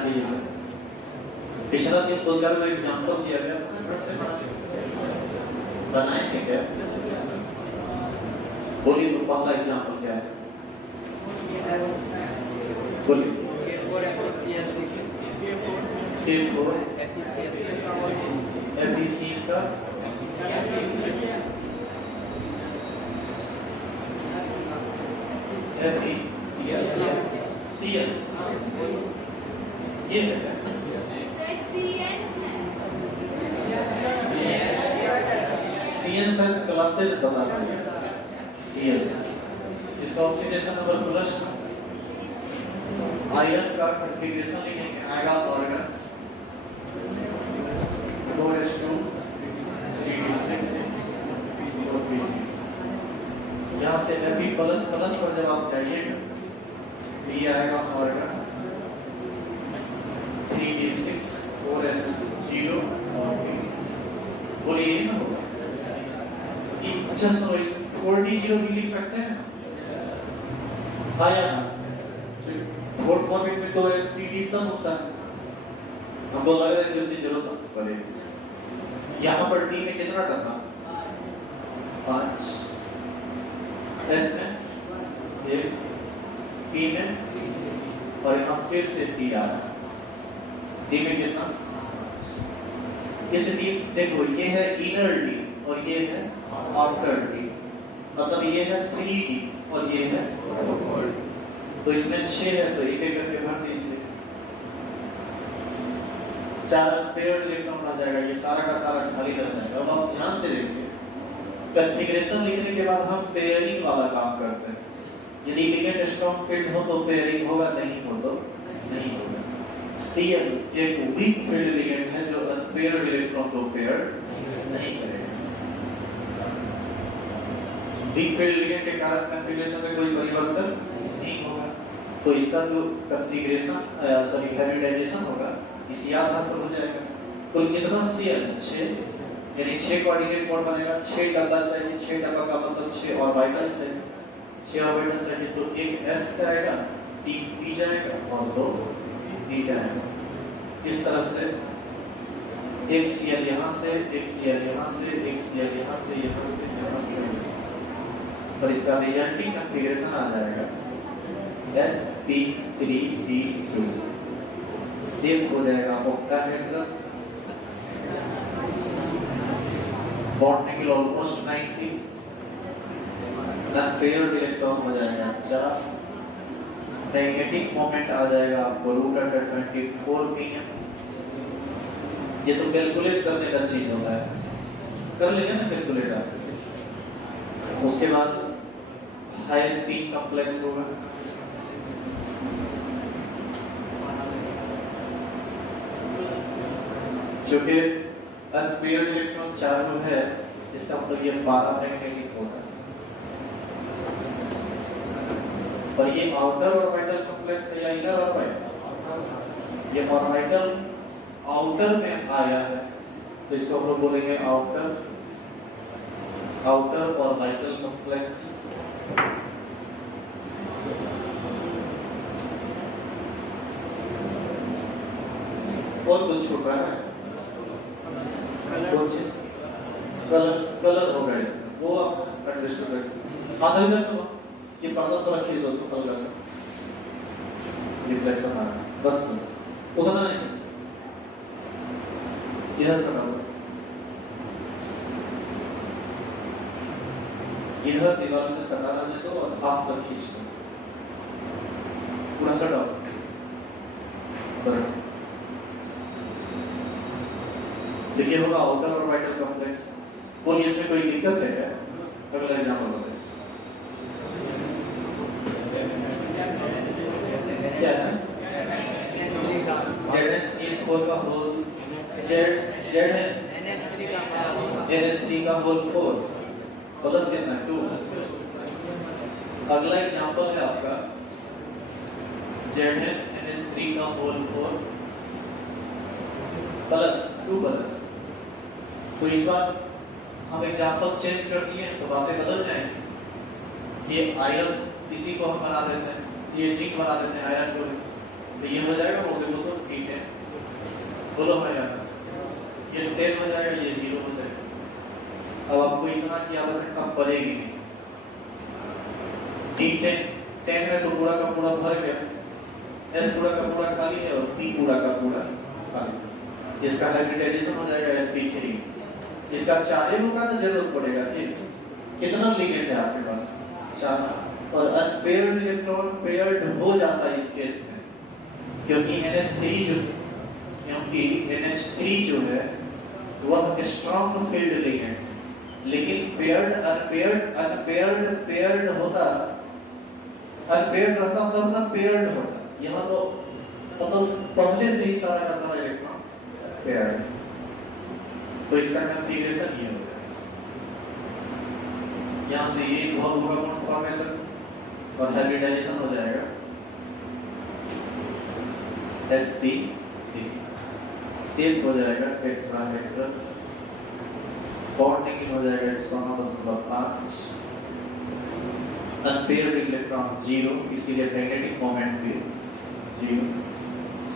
ध्यान दीजिएगा। पिछला दिन 2-4 में एग्जाम्पल दिया गया था, बनाएंगे क्या? बोलिए तो पहला एग्जाम्पल क्या है? बोलिए। K4 FEC का FECL ये है CN सर क्लास से बता दें। CL इसका ऑक्सीडेशन नंबर प्लस आयरन का कॉन्फ़िगरेशन लिखेंगे, आएगा ऑर्गन 4s2 3d6 और b। यहाँ से Fe प्लस प्लस पर जब आप जाइएगा तो ये आएगा ऑर्गन 3d6 4s0 और b। बोलिए ये ना होगा। अच्छा सुनो, इस 4d0 भी लिख सकते हैं आया ना? फोर्थ फॉर्मेट में तो एसपीडी सब होता है, हमको लग रहा है कि उसकी जरूरत पड़ेगी। यहाँ पर डी में कितना टका? 5, एस में 1, पी में, और यहाँ फिर से डी आ रहा है, डी में कितना? इसलिए देखो ये है इनर डी और ये है आउटर डी, मतलब ये है 3D और ये है 4D। तो इसमें 6 है तो एक एक करके भर दीजिए, 4 पेयर इलेक्ट्रॉन आ जाएगा, ये सारा का सारा खाली रह जाएगा। अब आप ध्यान से देखिए, कॉन्फ़िगरेशन लिखने के बाद हम पेयरिंग वाला काम करते हैं। यदि लिगेंड स्ट्रांग फील्ड हो तो पेयरिंग होगा, नहीं हो तो नहीं होगा। Cl एक वीक फील्ड लिगेंड है जो अनपेयर्ड इलेक्ट्रॉन को पेयर नहीं करेगा। वीक फील्ड लिगेंड के कारण कॉन्फ़िगरेशन में कोई परिवर्तन नहीं होगा, तो इसका जो कॉन्फ़िगरेशन हाइब्रिडाइजेशन होगा इसी आधार पर हो जाएगा। तो कितना Cl 6, यानी 6 कोऑर्डिनेट कोड बनेगा। 6 टका चाहिए, 6 टका का मतलब 6 ऑर्बिटल चाहिए, 6 ऑर्बिटल चाहिए तो एक s जाएगा, 3 p जाएगा और 2 p जाएगा। इस तरह से एक Cl यहाँ से, एक Cl यहाँ से, एक Cl यहाँ से, यहाँ से, यहाँ से, और इसका रिजल्टिंग कॉन्फ़िगरेशन आ जाएगा sp3d2। सेव हो जाएगा octahedral, bond angle almost 90, unpaired electron हो जाएगा 4, मैग्नेटिक मोमेंट आ जाएगा आपको √24 pm। ये तो कैलकुलेट करने का चीज होता है, कर लेंगे ना कैलकुलेट आप। उसके बाद हाई स्पीड कॉम्प्लेक्स होगा, जो कि अनपेयर्ड इलेक्ट्रॉन चार्ज है, इसका मतलब ये पैरामैग्नेटिक होगा। और ये आउटर ऑर्बिटल कॉम्प्लेक्स है या इनर ऑर्बिटल? ये ऑर्बिटल आउटर में आया है तो इसको हम लोग बोलेंगे आउटर ऑर्बिटल कॉम्प्लेक्स। और कुछ छूट रहा है? कलर होगा इसका, वो आप अंडरस्टैंड करें। हाँ तो इधर सुनो, ये पर्दा तो रखिए दो हल्का सा, रिफ्लेक्शन आ रहा है, बस उतना नहीं, इधर से करो, इधर दीवार में सटा रहने दो और हाफ तक खींच दो, पूरा सटाओ बस। देखिए होगा आउटर ऑर्बिटल कॉम्प्लेक्स। बोलिए इसमें कोई दिक्कत है क्या? अगला एग्जांपल बताइए क्या है? ZnCl4 का होल NS3 का होल 4 प्लस कितना 2। अगला एग्जांपल है आपका ZnNS3 का होल 4 प्लस 2 प्लस। तो इस बार हम एग्जांपल चेंज कर दिए तो बातें बदल जाएंगी। ये आयरन इसी को हम बना देते हैं, ये जिंक बना देते हैं आयरन को, तो ये हो जाएगा बोलते हो तो बोलो हाँ यार, ये 10 हो जाएगा, ये 0 हो जाएगा। अब आपको इतना की आवश्यकता पड़ेगी नहीं। D10 में तो पूरा का पूरा भर गया, S पूरा का पूरा खाली है और P पूरा का पूरा खाली। इसका हाइब्रिडाइजेशन हो जाएगा sp3। इसका 4 होगा ना जरूरत पड़ेगा। फिर कितना लिगेंड है आपके पास? 4। और अनपेयर्ड इलेक्ट्रॉन पेयर्ड हो जाता है इस केस में, क्योंकि NH3 जो है वह स्ट्रॉन्ग फील्ड लिगेंड, लेकिन पेयर्ड पेयर्ड होता, अनपेयर्ड रहता तब ना पेयर्ड होता। यहाँ तो मतलब पहले से ही सारा का सारा इलेक्ट्रॉन पेयर्ड, तो इसका कॉन्फ़िगरेशन ये होगा। यहाँ से ये बहुत बड़ा बॉन्ड फॉर्मेशन और हाइब्रिडाइजेशन हो जाएगा sp, शेप हो जाएगा टेट्राहेड्रल, बॉन्डिंग हो जाएगा 109.5, अनपेयर्ड इलेक्ट्रॉन 0, इसीलिए मैग्नेटिक मोमेंट भी 0,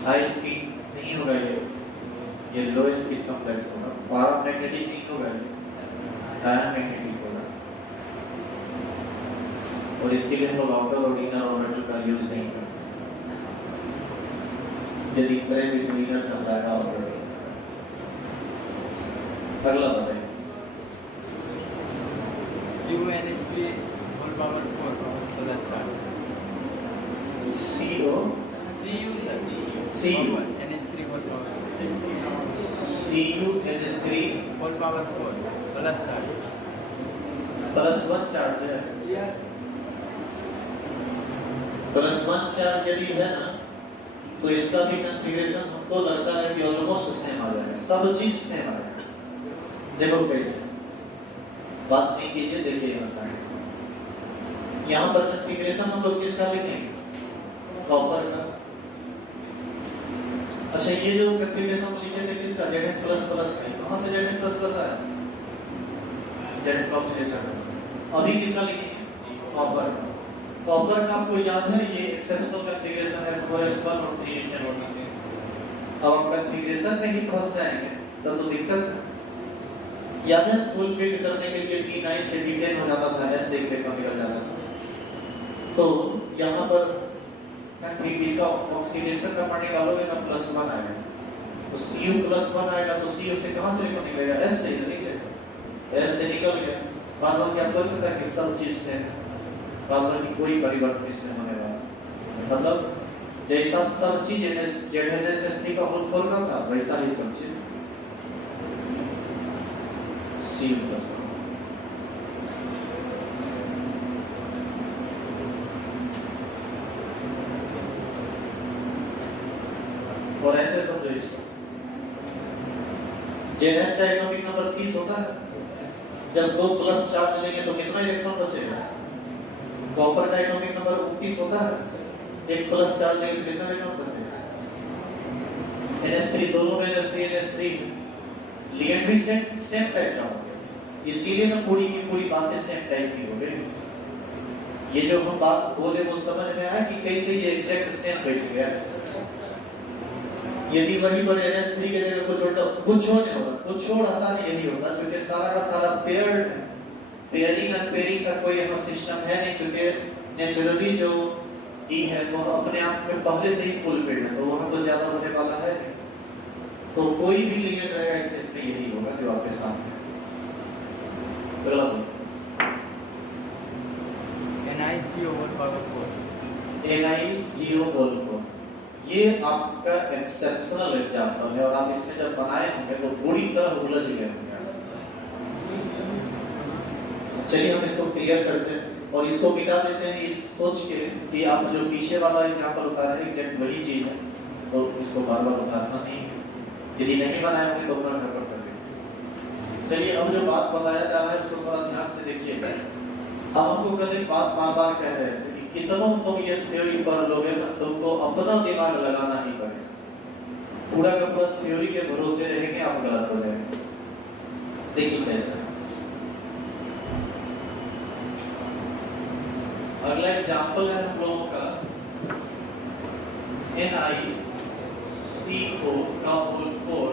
हाई स्पीड नहीं होगा ये लो स्पीड कॉम्प्लेक्स होगा, पैरामैग्नेटिक नहीं होगा, ये डायमैग्नेटिक होगा। और इसके लिए हम लोग आउटर और इनर ऑर्बिटल का यूज नहीं करते। यदि करें भी तो इनर कहलाएगा आउटर। अगला बताइए। CuNH3 whole power 4 plus star. CO Cu sir. Cu NH3 whole power. CuNH3 whole power 4 plus star. +1 charge है। Yes. +1 चार्ज यदि है ना, तो इसका भी कॉन्फ़िगरेशन हमको लगता है कि ऑलमोस्ट सेम आ जाएगा, सब चीज सेम आ जाएगा। देखो कैसे, बात नहीं कीजिए, देखिए यहाँ पर कॉन्फ़िगरेशन हम लोग किसका लिखेंगे? कॉपर का। अच्छा, ये जो कॉन्फ़िगरेशन हम लिखे थे किसका? Zn++ का। कहाँ से Zn++ आया? Zn oxidation. अभी किसका लिखेंगे? कॉपर का। कॉपर का आपको याद है, ये एक्सेप्शनल कॉन्फ़िगरेशन है 4s1 और 3s1 होना है। अब हम कॉन्फ़िगरेशन में ही फंस जाएंगे तब तो दिक्कत है। याद है फुल फिट करने के लिए D9 से D10 हो जाता था, S से इलेक्ट्रॉन निकल जाता था। तो यहाँ पर इसका ऑक्सीडेशन नंबर निकालोगे ना, +1 आएगा, तो Cu+1 आएगा, तो Cu से कहाँ से इलेक्ट्रॉन निकलेगा? S से निकलेगा। S से निकल गया, बाद में क्या पता है कि सब चीज से बाद में कोई परिवर्तन इसमें होने वाला, मतलब जैसा सब चीज NH3 का होल फॉर्म था वैसा ही सब चीज Cu+1। और ऐसे समझो इसको, Zn का एटॉमिक नंबर 30 होता है, जब 2 प्लस चार्ज लेंगे तो कितना इलेक्ट्रॉन बचेगा? कॉपर का एटॉमिक नंबर 29 होता है, 1 प्लस चार्ज लेंगे तो कितना इलेक्ट्रॉन बचेगा? NH3 दोनों में NH3 लिगेंड भी सेम टाइप का हो गया, इसीलिए ना पूरी की पूरी बातें सेम टाइप की हो गई। ये जो हम बात बोले वो समझ में आया कि कैसे ये एग्जैक्ट सेम बैठ गया है। यदि वही पर NH3 के जगह कुछ नहीं होगा, कुछ छोड़ आता नहीं, यही होता, क्योंकि सारा का सारा पेयर्ड, पेयरिंग अनपेयरिंग का कोई ऐसा सिस्टम है नहीं, क्योंकि नेचुरली जो E है वो अपने आप में पहले से ही फुल फिट है, तो वहाँ तो ज्यादा होने वाला है नहीं। तो कोई भी लिगेंड रहेगा इस केस में यही होगा जो आपके सामने। अगला NiCO whole power 4. NiCO whole 4, ये आपका एक्सेप्शनल एग्जांपल है, और आप इसमें जब बनाए होंगे तो पूरी तरह उलझ गए होंगे। चलिए हम इसको क्लियर करते हैं और इसको मिटा देते हैं इस सोच के कि आप जो पीछे वाला एग्जांपल उतारे हैं एग्जैक्ट वही चीज है, तो इसको बार-बार उतारना नहीं है। यदि नहीं बनाए होंगे तो अपना घर पर कर लीजिए। चलिए अब जो बात बताया जा रहा है उसको थोड़ा ध्यान से देखिएगा। हम आपको कल एक बात बार-बार कह रहे थे कि कितना तुम ये थ्योरी पढ़ लोगे ना, तुमको अपना दिमाग लगाना ही पड़ेगा। पूरा का पूरा थ्योरी के भरोसे रहेंगे आप गलत हो जाएंगे। देखिए कैसा। अगला एग्जांपल है हम लोगों का NiCO drop hole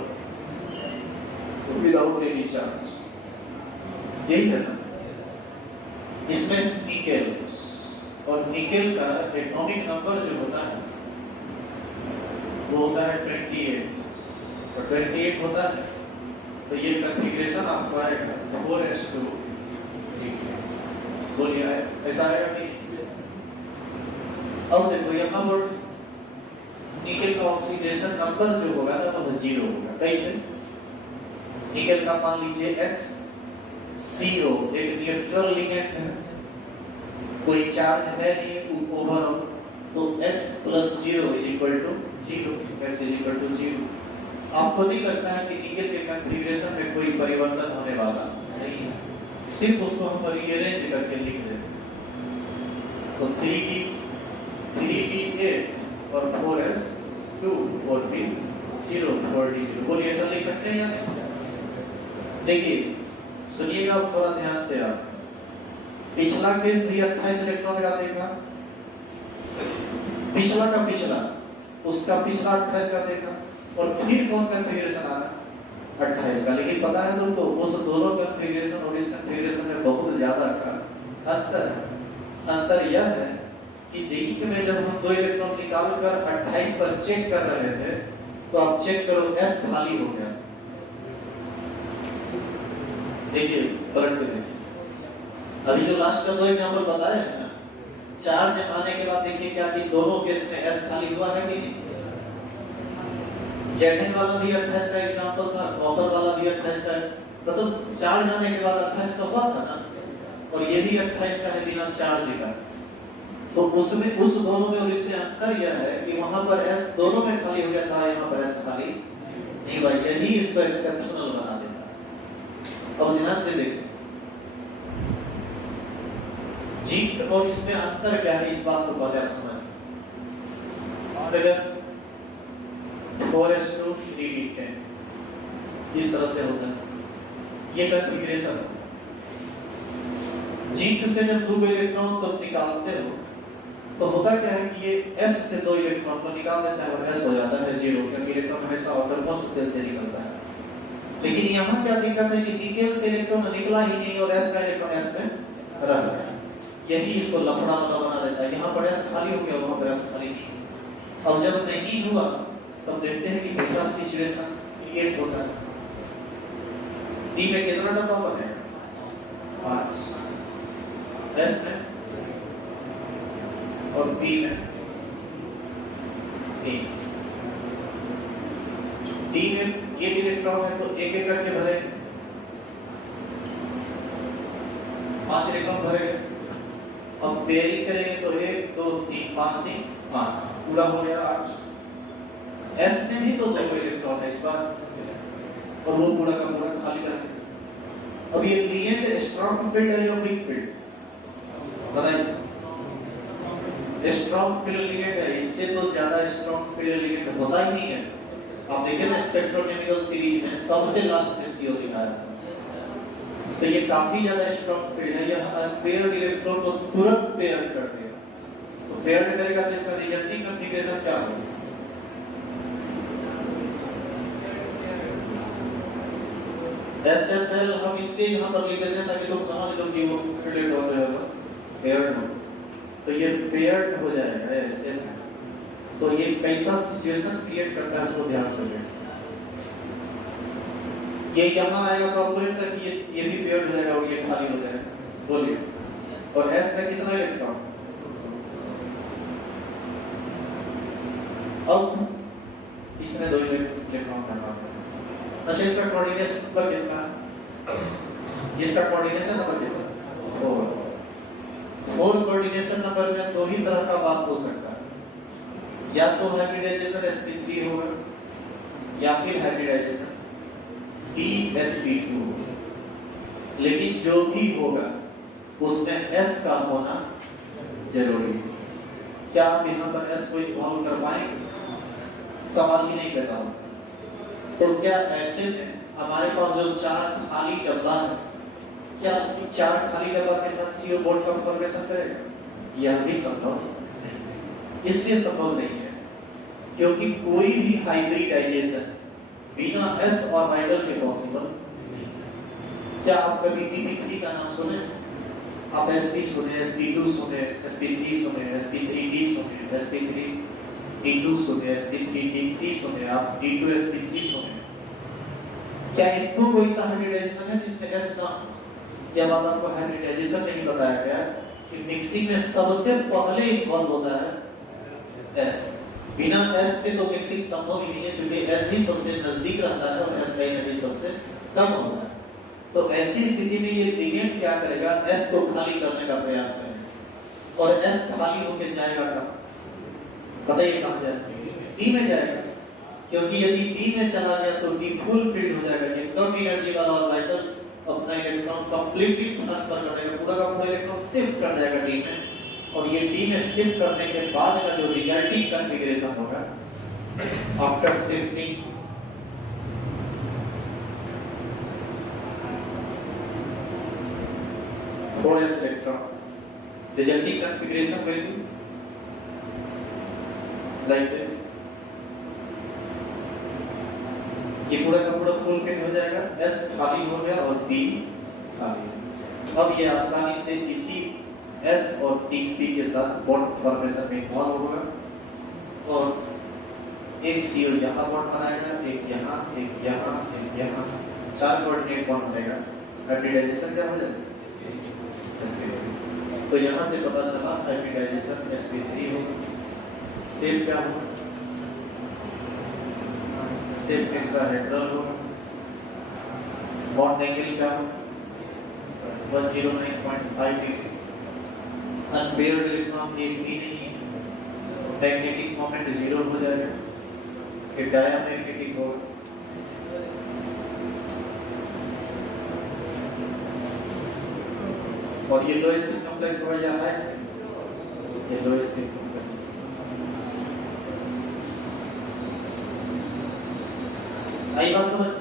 4 without any charge, यही है ना। इसमें निकेल, और निकेल का एटॉमिक नंबर जो होता है वो होता है 28, और 28 होता है तो ये कॉन्फ़िगरेशन आपको आएगा 4s2। बोलिए ऐसा आएगा कि अब देखो यहाँ पर निकेल का ऑक्सीडेशन नंबर जो होगा ना वो 0 होगा। कैसे? निकेल का मान लीजिए XCO एक न्यूट्रल लिगेंड है, कोई चार्ज है नहीं ओवरऑल, तो X + 0 = 0, X = 0। आपको नहीं लगता है कि निकेल के कॉन्फ़िगरेशन में कोई परिवर्तन होने वाला नहीं है, सिर्फ उसको हम रीअरेंज करके लिख दें तो 3D8 और 4s2 और भी 0 4D0। बोलिए ऐसा लिख सकते हैं या नहीं? देखिए सुनिएगा थोड़ा ध्यान से आप। पिछला केस भी 28 इलेक्ट्रॉन का देखा, पिछला का पिछला उसका पिछला 28 का देखा, और फिर कौन कॉन्फ़िगरेशन आना 28 का। लेकिन पता है तुमको उस दोनों कॉन्फ़िगरेशन और इस कॉन्फ़िगरेशन में बहुत ज्यादा का अंतर यह है कि जिंक में जब हम 2 इलेक्ट्रॉन निकाल कर 28 पर चेक कर रहे थे तो आप चेक करो S खाली हो गया। देखिए पलट के देखिए, अभी जो लास्ट का 2 एग्जांपल बताए हैं ना, चार्ज आने के बाद देखिए क्या कि दोनों केस में S खाली हुआ है कि नहीं। जेठन वाला भी 28 का एग्जांपल था, कॉपर वाला भी 28 का है, मतलब चार्ज आने के बाद 28 का हुआ था ना, और ये भी 28 का है बिना चार्ज का। तो उसमें उस दोनों में और इसमें अंतर यह है कि वहां पर S दोनों में खाली हो गया था, यहाँ पर S खाली नहीं हुआ। यही इसको एक्सेप्शनल बना देता है। अब ध्यान से देखें जीत और इसमें अंतर क्या है, इस बात को पहले आप समझें। और अगर 4s2 3d10 इस तरह से होता है, ये कॉन्फ़िगरेशन है। जिंक से जब 2 इलेक्ट्रॉन तुम निकालते हो तो होता क्या है कि ये S से 2 इलेक्ट्रॉन को निकाल देता है और S हो जाता है 0, क्योंकि इलेक्ट्रॉन हमेशा आउटर मोस्ट सेल से निकलता है। लेकिन यहाँ क्या दिक्कत है कि निकेल से इलेक्ट्रॉन निकला ही नहीं और S का इलेक्ट्रॉन S में रह गया। यही इसको लफड़ा बना देता है। यहाँ पर S खाली हो गया, वहाँ पर S खाली नहीं। अब जब नहीं हुआ तब देखते हैं कि कैसा सिचुएशन क्रिएट होता है। D में कितना डब्बा बनेगा? 5, S में और B में 3। D में 1 इलेक्ट्रॉन है तो एक एक करके भरे, 5 इलेक्ट्रॉन भरेंगे। अब पेयरिंग करेंगे तो 1 2 3 5 3 5 पूरा हो गया 8। S में भी तो 2 इलेक्ट्रॉन है इस बार, और वो पूरा का पूरा खाली कर। अब ये लिगेंड स्ट्रॉन्ग फील्ड है या वीक फील्ड बताइए? स्ट्रॉन्ग फील्ड लिगेंड है, इससे तो ज्यादा स्ट्रॉन्ग फील्ड लिगेंड होता ही नहीं है। आप देखिए ना स्पेक्ट्रोकेमिकल सीरीज में सबसे लास्ट में CO दिखाया था, तो ये काफी ज्यादा स्ट्रॉन्ग फील्ड है। यह अनपेयर्ड इलेक्ट्रॉन को तुरंत पेयर कर देगा। तो पेयर करेगा तो इसका रिजल्टिंग कॉन्फ़िगरेशन क्या होगा? SFL हम इसके यहाँ पर लिख देते हैं ताकि तुम समझ लो कि वो इलेक्ट्रॉन जो है पेयर्ड हो, तो ये पेयर्ड हो जाएगा ऐसे। तो ये कैसा सिचुएशन क्रिएट करता है उसको ध्यान से देखें। ये यहाँ आएगा कंपोनेंट तक, ये भी पेयर्ड हो जाएगा और ये खाली हो जाएगा। बोलिए, और S में कितना इलेक्ट्रॉन? अब इसमें 2 इलेक्ट्रॉन करना है। अच्छा इसका कोऑर्डिनेशन नंबर कितना है? इसका कोऑर्डिनेशन नंबर कितना? 4 कोऑर्डिनेशन नंबर में 2 ही तरह का बात हो सकता है, या तो हाइब्रिडाइजेशन sp3 होगा या फिर हाइब्रिडाइजेशन dsp2 होगा। लेकिन जो भी होगा उसमें S का होना जरूरी है। क्या आप यहाँ पर S को इन्वॉल्व कर पाएंगे? सवाल ही नहीं पैदा होगा। तो क्या ऐसे में हमारे पास जो 4 खाली डब्बा है, क्या 4 खाली डब्बा के साथ CO बॉन्ड का फॉर्मेशन करेगा? यह भी संभव नहीं, इसलिए संभव नहीं है क्योंकि कोई भी हाइब्रिडाइजेशन बिना s ऑर्बिटल के पॉसिबल। क्या आप कभी pp3 का नाम सुने? आप sp सुने, sp2 सुने, sp3 सुने, sp3d सुने, sp3d2 सुने, sp3d3 सुने, आप d2 sp3 सुने। क्या इनको कोई सा हाइब्रिडाइजेशन है जिसमें s ना हो? यह बात आपको हाइब्रिडाइजेशन नहीं बताया गया कि मिक्सिंग में सबसे पहले इन्वॉल्व होता है s। बिना s के तो मिक्सिंग संभव ही नहीं है, क्योंकि s ही सबसे नजदीक रहता है और s का एनर्जी सबसे कम होता है। तो ऐसी स्थिति में ये लिगेंड क्या करेगा? s को खाली करने का प्रयास करेगा और s खाली होकर जाएगा कहाँ? बताइए कहाँ जाएगा? d में जाएगा, क्योंकि यदि d में चला गया तो d फुल फील्ड हो जाएगा। ये कम एनर्जी वाला ऑर्बिटल अपना इलेक्ट्रॉन कंप्लीटली ट्रांसफर कर देगा, पूरा का पूरा इलेक्ट्रॉन शिफ्ट कर जाएगा d में, और ये d में शिफ्ट करने के बाद का जो रिजल्टिंग कॉन्फ़िगरेशन होगा after shifting, for s electron, resulting configuration will be like this। ये पूरा का पूरा फुल फिल हो जाएगा, s खाली हो गया और p खाली। अब ये आसानी से इसी s और 3p के साथ बॉन्ड फॉर्मेशन में इन्वॉल्व होगा और एक CO यहाँ बॉन्ड बनाएगा, एक यहाँ, एक यहाँ, एक यहाँ, 4 कोऑर्डिनेट बॉन्ड बनेगा। हाइब्रिडाइजेशन क्या हो जाएगा? sp3। तो यहाँ से पता चला हाइब्रिडाइजेशन sp3 होगा। शेप क्या होगा? शेप टेट्राहेड्रल होगा। बॉन्ड एंगल क्या होगा? 109.5 डिग्री। अनपेयर्ड इलेक्ट्रॉन एक भी नहीं है, मैग्नेटिक मोमेंट 0 हो जाएगा, फिर डायमैग्नेटिक होगा। और ये लो स्पिन कॉम्प्लेक्स होगा या हाई स्पिन? ये लो स्पिन कॉम्प्लेक्स। आई बात समझ?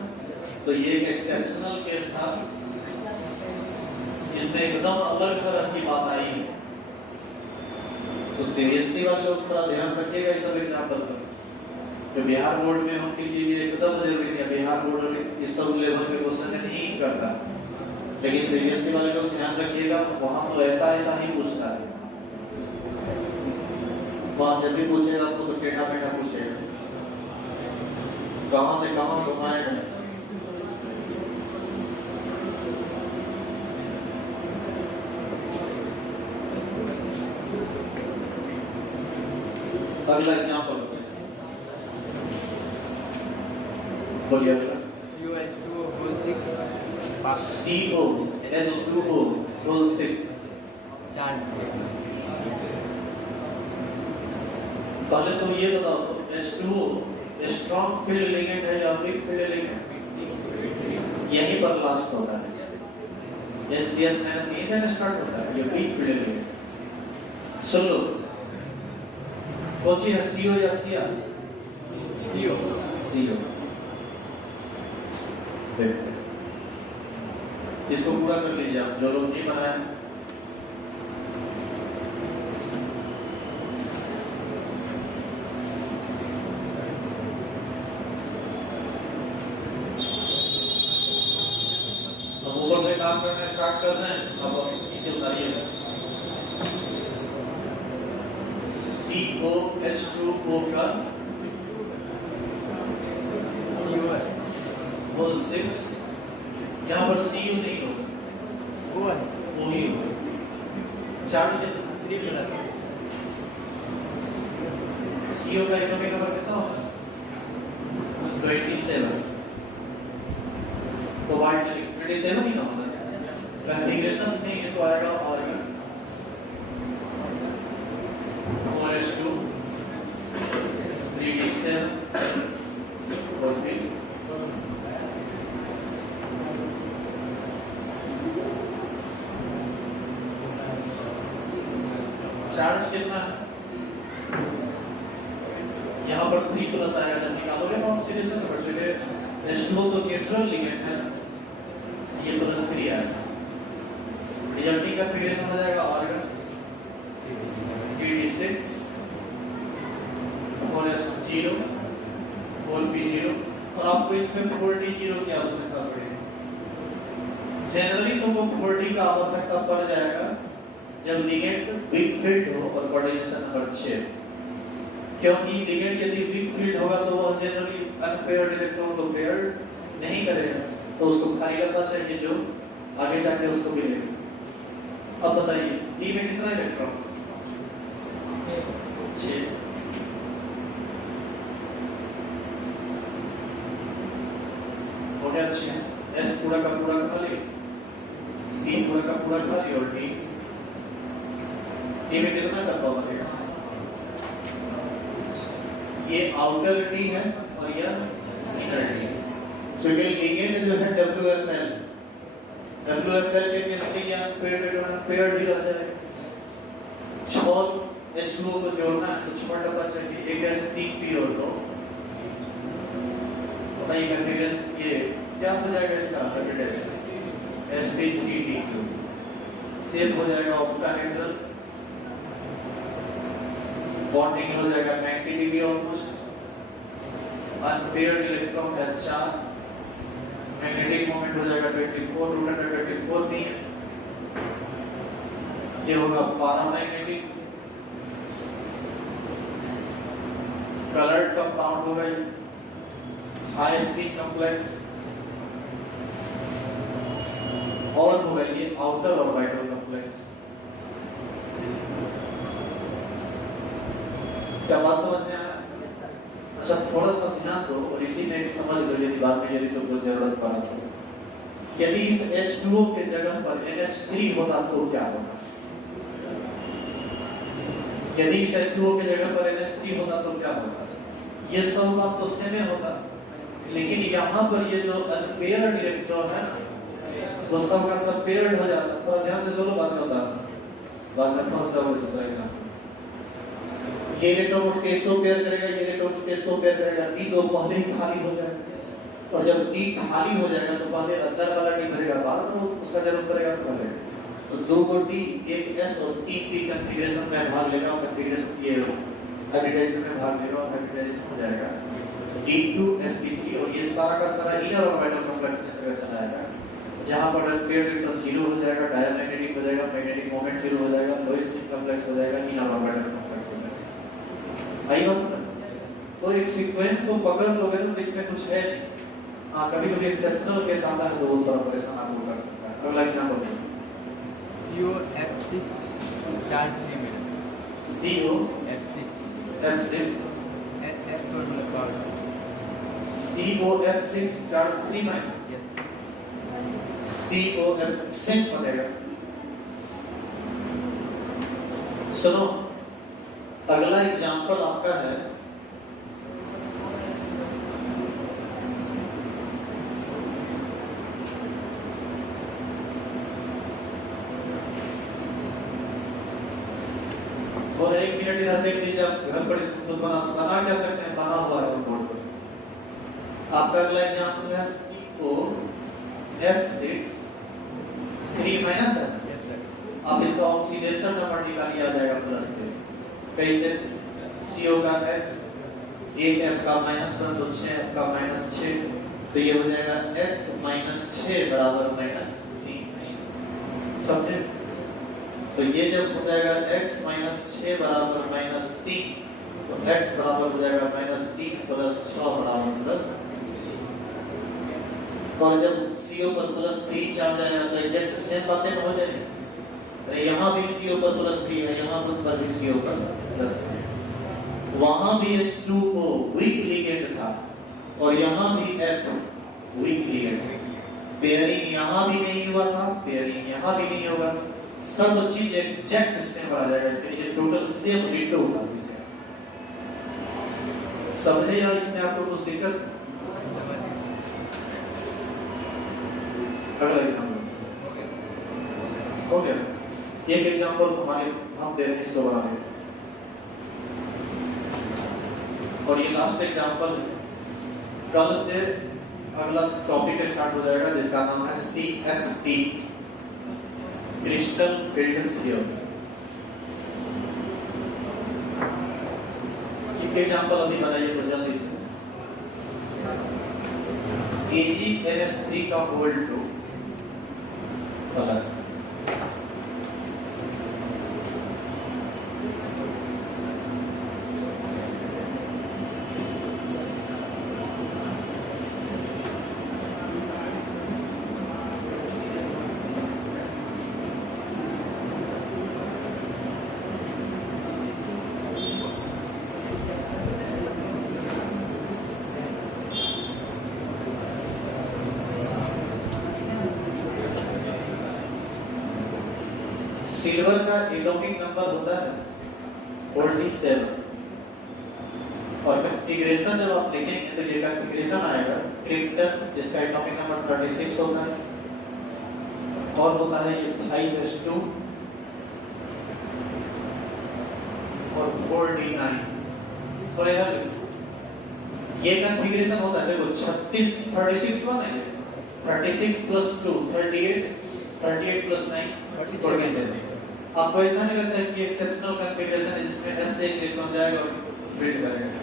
तो ये एक एक्सेप्शनल केस था जिसमें एकदम अलग तरह की बात आई है। तो सीबीएसई वाले लोग थोड़ा ध्यान रखिएगा इस सब एग्जाम्पल पर। जो बिहार बोर्ड में उनके लिए ये एकदम जरूरी है, बिहार बोर्ड इस सब लेवल पे क्वेश्चन नहीं करता, लेकिन सीबीएसई वाले लोग ध्यान रखिएगा, वहाँ तो ऐसा ही पूछता है। वहाँ जब भी पूछेगा आपको तो टेढ़ा मेढ़ा पूछेगा, कहाँ से कहाँ घुमाएगा। अगला एग्जाम्पल हो गया, बोलिए। COH2O whole 6 पहले तो ये बताओ, तो H2O स्ट्रॉन्ग फील्ड लिगेंड है या वीक फील्ड लिगेंड? यहीं पर लास्ट होता है। NCS यहीं से स्टार्ट होता है, ये वीक फील्ड लिगेंड। सुन लो, कौन सी है, CO या CR? CO। देखते हैं, इसको पूरा कर लीजिए आप, जो लोग नहीं बनाए। अब ऊपर से काम करना स्टार्ट कर रहे हैं, अब नीचे उतारिएगा। COH2O का whole 6, यहाँ पर CU नहीं होगा, वो ही होगा। चार्ज कितना? 3+। CO का एटॉमिक नंबर कितना होगा? 27। तो वाइट 27 ही ना होगा, कॉन्फ़िगरेशन नहीं है तो आएगा ऑर्गन 4s2 3d7 और फिर चार्ज कितना है? यहाँ पर 3+ आएगा, जब निकालोगे ना ऑक्सीडेशन नंबर से H2O तो न्यूट्रल लिगेंड है, ये +3 आएगा। रिजल्टिंग कॉन्फ़िगरेशन हो जाएगा ऑर्गन 3d6 और 0 4p0 और आपको इसमें 4d0 की आवश्यकता पड़ेगी। जनरली तुमको 4d का आवश्यकता पड़ जाएगा जब लिगेंड वीक फील्ड हो और कोऑर्डिनेशन नंबर 6, क्योंकि लिगेंड यदि वीक फील्ड होगा तो वह जनरली अनपेयर्ड इलेक्ट्रॉन को पेयर नहीं करेगा, तो उसको खाली डब्बा चाहिए जो आगे जाके उसको मिलेगा। अब बताइए डी में कितना इलेक्ट्रॉन? 6। हो गया 6। एस पूरा का पूरा खाली, डी पूरा का पूरा खाली और डी में कितना डब्बा बनेगा? ये आउटर डी है और यह इनर डी है। तो ये लिगेंड जो है WFL के केस में ये अनपेयर्ड ही रह जाएगा। 6 H2O को जोड़ना है तो 6 डब्बा चाहिए, एक S3P और 2। बताइए कन्फिगरेशन ये क्या हो जाएगा इसका कैपिटल sp3d2 सेम हो जाएगा ऑक्टाहेड्रल, बॉन्डिंग हो जाएगा 90 डिग्री ऑलमोस्ट, अनपेयर्ड इलेक्ट्रॉन है 4, मैग्नेटिक मोमेंट हो जाएगा 24, रूट अंडर 24 नहीं है, ये होगा पैरामैग्नेटिक, कलर्ड कंपाउंड होगा, हाई स्पीड कॉम्प्लेक्स और होगा ये आउटर ऑर्बिटल कॉम्प्लेक्स। क्या बात समझ में आया? अच्छा थोड़ा सा ध्यान दो और इसी में एक समझ लो यदि बाद में यदि तुमको जरूरत पड़ा तो, यदि इस H2O के जगह पर NH3 होता तो क्या होगा? यदि इस H2O के जगह पर NH3 होता तो क्या होगा? ये सब बात तो सेम होता, लेकिन यहाँ पर ये जो अनपेयर्ड इलेक्ट्रॉन है ना वो सब का सब पेयर्ड हो जाता। थोड़ा ध्यान से सुनो, बाद में होता बाद में फंस जाओगे दूसरा एग्जाम्पल। ये इलेक्ट्रॉन उठ के इसको पेयर करेगा, ये इलेक्ट्रॉन उठ के इसको पेयर करेगा, डी दो पहले ही खाली हो जाएगा और जब डी खाली हो जाएगा तो पहले अंदर वाला डी भरेगा, बाद में उसका जरूरत पड़ेगा तो भरेगा। तो दो को डी, एक एस और तीन पी कॉन्फ़िगरेशन में भाग लेगा और कॉन्फ़िगरेशन ये हाइब्रिडाइजेशन में भाग लेगा और हाइब्रिडाइजेशन हो जाएगा D2 sp3 और ये सारा का सारा इनर ऑर्बिटल कॉम्प्लेक्स में जगह चला जाएगा, जहां पर अनपेयर्ड इलेक्ट्रॉन 0 हो जाएगा, डायमैग्नेटिक हो जाएगा, मैग्नेटिक मोमेंट 0 हो जाएगा, लो स्पिन कॉम्प्लेक्स हो जाएगा, इनर ऑर्बिटल कॉम्प्लेक्स हो जाएगा। आई बस तो एक सीक्वेंस को पकड़ लोगे तो इसमें कुछ है नहीं। हां कभी-कभी एक्सेप्शनल केस आता है तो वो थोड़ा परेशान आपको कर सकता है। अगला एग्जांपल दो। COF6 charge 3 minutes। COF6 F formula power 6। COF6 charge 3 minus। Yes। COF same बनेगा। सुनो अगला एग्जांपल आपका है और 1 मिनट इधर देख लीजिए, आप घर पर इसको बना क्या सकते हैं, बना हुआ है बोर्ड पर। आपका अगला एग्जांपल है COF6 3 माइनस है। Yes sir। आप इसका ऑक्सीडेशन नंबर निकालिए, आ जाएगा प्लस 3। कैसे? CO का x 1 f का -1 तो 6 f का -6 तो ये हो जाएगा x -6 बराबर -3। समझे? तो ये जब हो जाएगा x -6 बराबर -3 तो x बराबर हो जाएगा -3 प्लस 6 बराबर प्लस, और जब CO पर +3 चार्ज जाएगा तो एग्जैक्ट सेम बातें हो जाएगी। तो यहाँ भी CO पर +3 है, यहाँ पर भी CO पर +3 है। वहाँ भी H2O वीक लिगेंड था और यहाँ भी F वीक लिगेंड। पेयरिंग यहाँ भी नहीं हुआ था, पेयरिंग यहाँ भी नहीं होगा, सब चीज एग्जैक्ट सेम आ जाएगा। इसके नीचे टोटल सेम डिटो कर दीजिए। समझे या इसमें आपको कुछ दिक्कत? अगला एग्जांपल हो गया। एक एग्जांपल हमारे हम दे रहे हैं इसको बनाने, और ये लास्ट एग्जांपल कल से अगला टॉपिक स्टार्ट हो जाएगा जिसका नाम है CFT crystal field theory. Example अभी बनाइए तो जल्दी से। AgNH3 का होल 2 प्लस सिल्वर का एटॉमिक नंबर होता है 47 और कॉन्फ़िगरेशन जब आप लिखेंगे तो ये कॉन्फ़िगरेशन आएगा क्रिप्टन जिसका एटॉमिक नंबर 36 होता है और होता है ये 5s2 और 4d9 थोड़े ये कॉन्फ़िगरेशन होता है देखो 36 वन है 36 प्लस 2 38 प्लस 9 47। आपको ऐसा नहीं लगता है कि एक्सेप्शनल कॉन्फ़िगरेशन है जिसमें S से इलेक्ट्रॉन जाएगा और बिल्ड करेगा।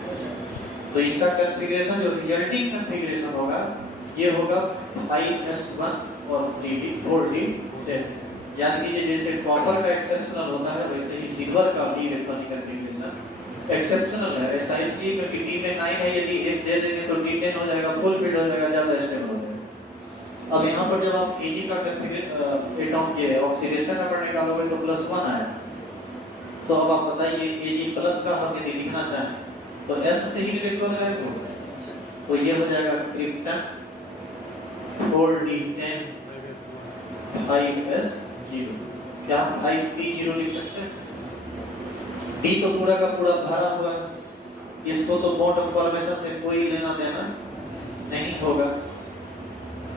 तो इसका कॉन्फ़िगरेशन जो रिजल्टिंग कॉन्फ़िगरेशन होगा ये होगा 5s1 और 4d10। याद कीजिए जैसे कॉपर का एक्सेप्शनल होता है वैसे ही सिल्वर का भी इलेक्ट्रॉनिक कॉन्फ़िगरेशन एक्सेप्शनल है। ऐसा इसलिए क्योंकि D में 9 है, यदि 1 दे देंगे तो D10 हो जाएगा, फुल फिट हो जाएगा, ज्यादा स्टेबल हो जाएगा। अब यहाँ पर जब आप Ag का एटॉम ये ऑक्सीडेशन नंबर निकालोगे तो +1 आएगा। तो अब आप बताइए Ag प्लस का हम यदि लिखना चाहें तो S से ही इलेक्ट्रॉन रहेगा तो ये हो जाएगा क्रिप्टन 4d10 5s0। क्या 5p0 लिख सकते हैं? D तो पूरा का पूरा भरा हुआ है, इसको तो बॉन्ड फॉर्मेशन से कोई लेना देना नहीं होगा।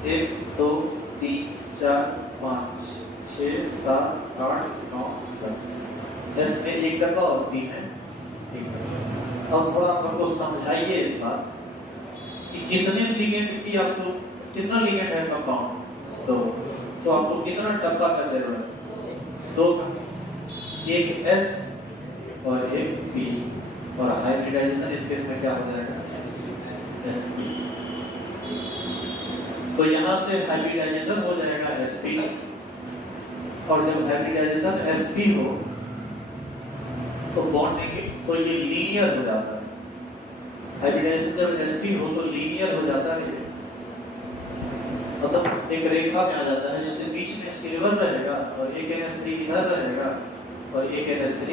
1 2 3 4 5 6 7 8 9 10 S में 1 टका और P में 1 टका। अब थोड़ा हमको समझाइए एक बात कि कितने लिगेंड की आपको कितना लिगेंड है कंपाउंड 2, तो आपको कितना टप्पा का जरूरत है? 2 का, एक S और एक P और हाइब्रिडाइजेशन इस केस में क्या हो जाएगा Sp। तो यहाँ से हाइब्रिडाइजेशन हो जाएगा Sp और जब हाइब्रिडाइजेशन Sp हो तो बॉन्डिंग तो ये लीनियर हो जाता है। हाइब्रिडाइजेशन जब Sp हो तो लीनियर हो जाता है, मतलब एक रेखा में आ जाता है जैसे बीच में सिल्वर रहेगा और एक NH3 इधर रहेगा और एक NH3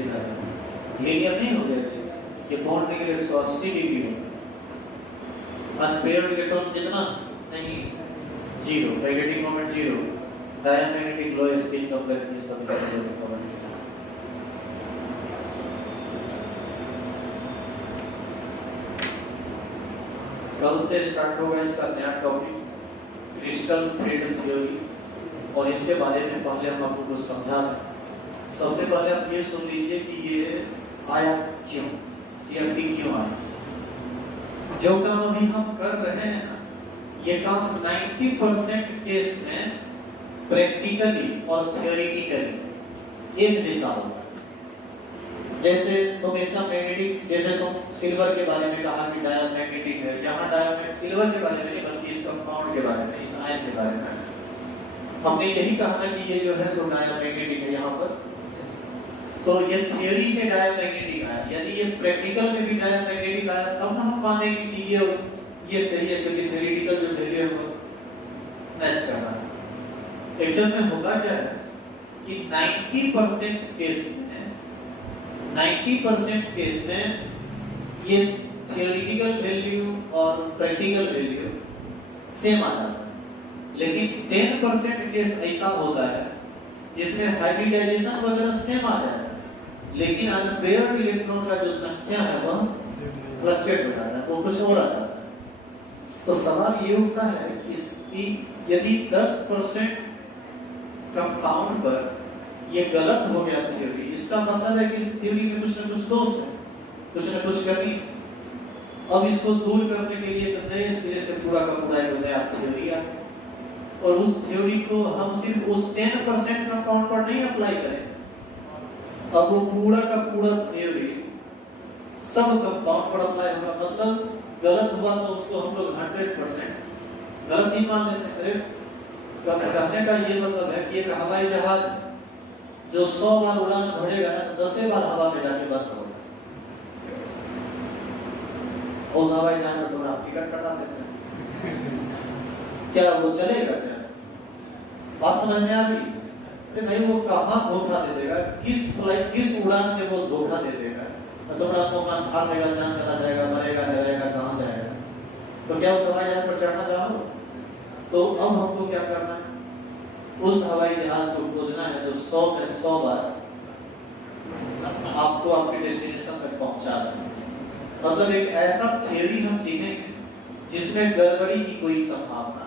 इधर। लीनियर नहीं हो जाएगा, ये बॉन्डिंग 180 डिग्री होगा। अनपेयर्ड इलेक्ट्रॉन कितना नहीं 0, मैग्नेटिक मोमेंट 0, डायमैग्नेटिक लो स्पिन कॉम्प्लेक्स ये सब कल से स्टार्ट होगा इसका नया टॉपिक क्रिस्टल फील्ड थ्योरी और इसके बारे में पहले हम आपको कुछ समझा दें। सबसे पहले आप ये सुन लीजिए कि ये आया क्यों, CFT क्यों आया। जो काम अभी हम कर रहे हैं ना ये काम 90% केस में प्रैक्टिकली और थियोरेटिकली एक जैसा होगा। जैसे तुम इसका मैग्नेटिक, जैसे तुम सिल्वर के बारे में कहा कि डायमैग्नेटिक है, यहाँ डायमैग्नेटिक सिल्वर के बारे में नहीं बल्कि इस कंपाउंड के बारे में, इस आयन के बारे में हमने यही कहा ना कि ये जो है सो डायमैग्नेटिक है यहाँ पर। तो ये थियोरी से डायमैग्नेटिक आया, यदि ये प्रैक्टिकल में भी डायमैग्नेटिक आया तब हम मानेंगे कि ये सही है क्योंकि थियोरेटिकल जो वैल्यू है वो मैच कर रहा है। एक्चुअल में होगा क्या है कि 90% केस में ये थियोरेटिकल वैल्यू और प्रैक्टिकल वैल्यू सेम आ जाता है, लेकिन 10% केस ऐसा होता है जिसमें हाइब्रिडाइजेशन वगैरह सेम आ जाता है लेकिन अनपेयर्ड इलेक्ट्रॉन का जो संख्या है वह फ्लक्चुएट हो जाता है, वो कुछ और आ जाता है। तो सवाल ये उठता है कि इसकी यदि 10% कंपाउंड पर ये गलत हो गया थ्योरी, इसका मतलब है कि इस थ्योरी में कुछ न कुछ दोष है, कुछ न कुछ कमी। अब इसको दूर करने के लिए नए सिरे से पूरा का पूरा एक नया थ्योरी है और उस थ्योरी को हम सिर्फ उस 10% कंपाउंड पर नहीं अप्लाई करें, अब वो पूरा का पूरा थ्योरी सब कंपाउंड पर अप्लाई होगा। मतलब गलत हुआ तो उसको हम लोग 100% गलत ही मान लेते हैं। अरे कहने का ये मतलब है कि एक हवाई जहाज जो 100 बार उड़ान भरेगा ना, तो 10 बार हवा में जाके बंद होगा। उस हवाई जहाज में थोड़ा टिकट कटा देते हैं, क्या वो चलेगा क्या? बात समझ में आ रही? अरे भाई वो कहाँ धोखा दे देगा, किस फ्लाइट किस उड़ान में वो धोखा दे देगा? मतलब आपको मान फाड़ देगा, जान चला जाएगा, मरेगा रहेगा, कहाँ जाएगा? तो क्या उस हवाई जहाज पर चढ़ना चाहो? तो अब हमको क्या करना है? उस हवाई जहाज को खोजना है जो 100 में 100 बार आपको आपके डेस्टिनेशन तक पहुंचा दे। मतलब एक ऐसा थ्योरी हम सीखेंगे जिसमें गड़बड़ी की कोई संभावना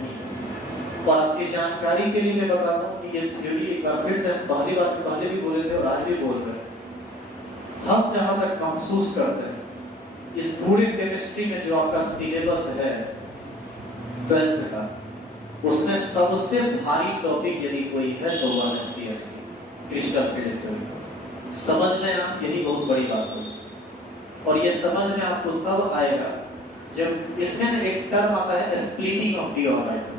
नहीं। और आपकी जानकारी के लिए मैं बताता हूँ कि ये थ्योरी एक बार फिर से हम पहली बार पहले भी बोले थे और आज भी बोल रहे हैं। हम जहां तक महसूस करते हैं इस पूरे केमिस्ट्री में जो आपका सिलेबस है 12th का, उसमें सबसे भारी टॉपिक यदि कोई है तो वह है CFT, क्रिस्टल फील्ड थ्योरी। समझ लें आप, यही बहुत बड़ी बात होगी। और ये समझ में आपको तब आएगा जब इसमें एक टर्म आता है स्प्लिटिंग ऑफ डी ऑर्बिटल।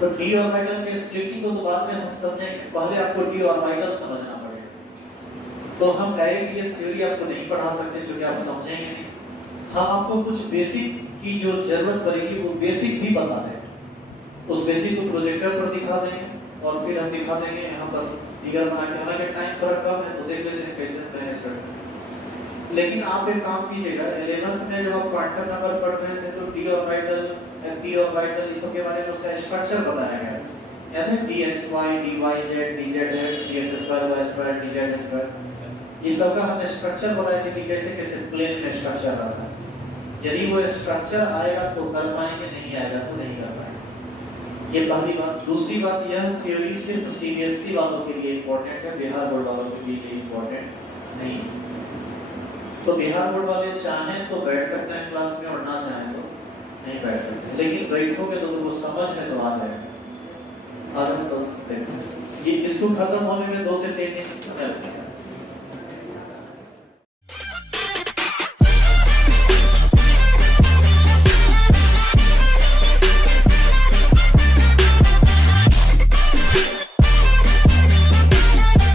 तो डी ऑर्बिटल के स्प्लिटिंग को तो बाद में समझेंगे, पहले आपको डी ऑर्बिटल समझना पड़ेगा। तो हम डायरेक्ट ये थ्योरी आपको नहीं पढ़ा सकते क्योंकि आप समझेंगे नहीं। हम आपको कुछ बेसिक की जो जरूरत पड़ेगी वो बेसिक भी बता दें। उस बेसिक को प्रोजेक्टर पर दिखा देंगे और फिर हम दिखा देंगे यहाँ पर फिगर बना के। हालांकि टाइम थोड़ा कम है तो देख लेते हैं कैसे मैनेज करते हैं। लेकिन आप एक काम कीजिएगा, 11th में जब आप क्वांटम नंबर पढ़ रहे थे तो डी ऑर्बिटल, पी ऑर्बिटल, इस सब के बारे में उसका स्ट्रक्चर बताया गया है। याद है dxy, dyz, dzx, dx2, y2, dz2, ये सब का हम स्ट्रक्चर बताए थे कि कैसे कैसे प्लेन में स्ट्रक्चर आता है। यदि वो स्ट्रक्चर आएगा तो कर पाएंगे, नहीं आएगा तो नहीं कर पाएंगे। ये पहली बात। दूसरी बात, यह थ्योरी सिर्फ CBSE वालों के लिए इम्पोर्टेंट है, बिहार बोर्ड वालों के लिए इम्पोर्टेंट नहीं। तो बिहार बोर्ड वाले चाहें तो बैठ सकते हैं क्लास में और ना चाहें तो नहीं बैठ सकते, लेकिन बैठोगे तो वो समझ में तो आ जाएगा। आज हम देखो ये इसको खत्म होने में 2 से 3 दिन समय